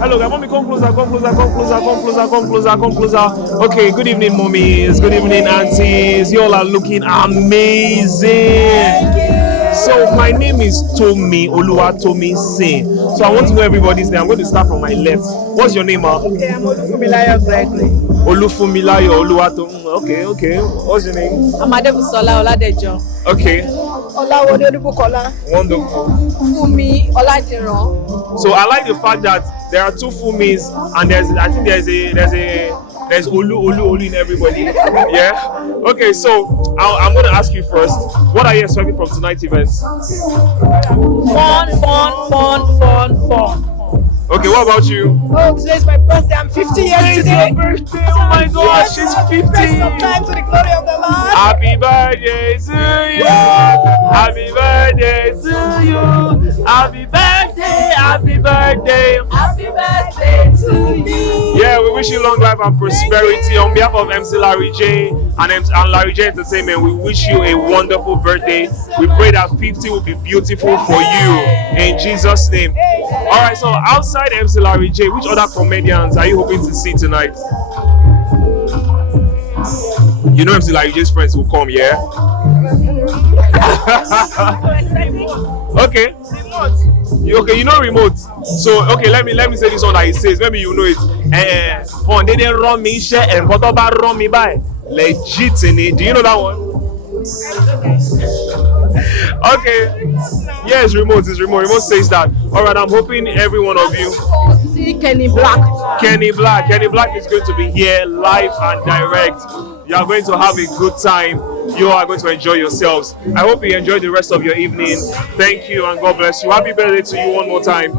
Hello, guys. Mommy, come closer, come closer, come closer, come closer, come closer, come closer. Okay, good evening, mommies. Good evening, aunties. You all are looking amazing. So my name is Tomi Tomi Seun. So I want to know everybody's name. I'm going to start from my left. What's your name, ma? Okay, I'm Olufumilayo Gregory. Olufumilayo Oluwatomi. Okay, okay. What's your name? Amadebusola Oladejo. Okay. Olawode Olubukola. Wonderful. Fumi Oladiran. So I like the fact that there are two Fumis and there's Olu in everybody. Yeah. Okay, so I'm going to ask you first. What are you expecting from tonight's events? Fun. Okay, what about you? Oh, today's my birthday. I'm 50 years Today's today. your birthday. Oh my gosh, she's 50. Spend some time to the glory of the Lord. Happy birthday to you. Happy birthday to you. Happy birthday. Happy birthday. Happy birthday to you. Yeah, we wish you long life and prosperity. On behalf of MC Larry J and Larry J Entertainment, we wish you a wonderful birthday. We pray that 50 will be beautiful for you. In Jesus' name. All right, so outside MC Larry J, which other comedians are you hoping to see tonight? You know MC Larry J's friends will come, yeah? Okay. Okay, you know remote. So okay, let me say this one that he says. Maybe you know it. They didn't run me share and what about run me by? Legit in it. Do you know that one? Okay. Yes, remote is remote. Remote says that. Alright, I'm hoping every one of you. See Kenny Black. Kenny Black is going to be here live and direct. You are going to have a good time. You are going to enjoy yourselves. I hope you enjoy the rest of your evening. Thank you and God bless you. Happy birthday to you one more time.